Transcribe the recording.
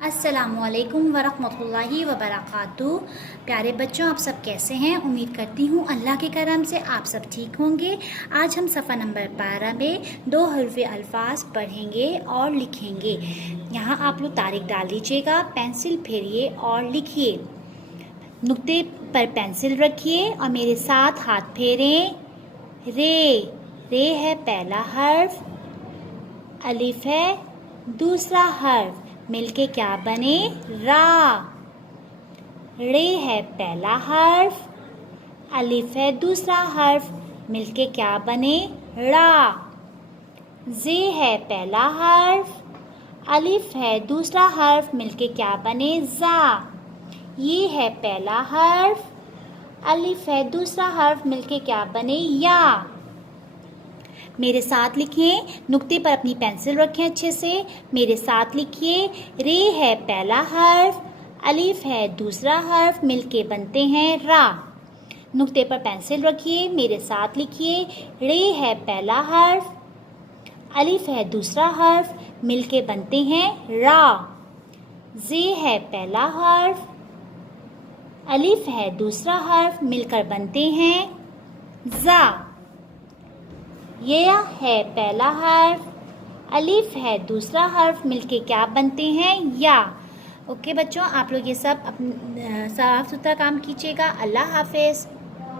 अस्सलामुअलैकुम वरहमतुल्लाहि वबरकातुहू। प्यारे बच्चों, आप सब कैसे हैं? उम्मीद करती हूँ अल्लाह के करम से आप सब ठीक होंगे। आज हम सफ़ा नंबर 12 में 2 हर्फ़े अल्फाज पढ़ेंगे और लिखेंगे। यहाँ आप लोग तारीख डाल लीजिएगा, पेंसिल फेरिए और लिखिए। नुक्ते पर पेंसिल रखिए और मेरे साथ हाथ फेरें। रे है पहला हर्फ, अलिफ है दूसरा हर्फ, मिलके क्या बने? रा। रे है पहला हर्फ, अलिफ है दूसरा हर्फ, मिलके क्या बने? रा। जे है पहला हर्फ, अलिफ है दूसरा हर्फ, मिलके क्या बने? जा। ये है पहला हर्फ, अलिफ है दूसरा हर्फ, मिलके क्या बने? या। मेरे साथ लिखिए, नुक्ते पर अपनी पेंसिल रखें अच्छे से। मेरे साथ लिखिए, रे है पहला हर्फ, अलिफ है दूसरा हर्फ, मिलके बनते हैं रा। नुक्ते पर पेंसिल रखिए, मेरे साथ लिखिए, रे है पहला हर्फ, अलिफ है दूसरा हर्फ, मिलके बनते हैं रा। जे है पहला हर्फ, अलिफ है दूसरा हर्फ, मिलकर बनते हैं जा। ये है पहला हर्फ, अलिफ है दूसरा हर्फ, मिलके क्या बनते हैं? या। ओके बच्चों, आप लोग ये सब साफ सुथरा काम कीजिएगा। अल्लाह हाफिज़।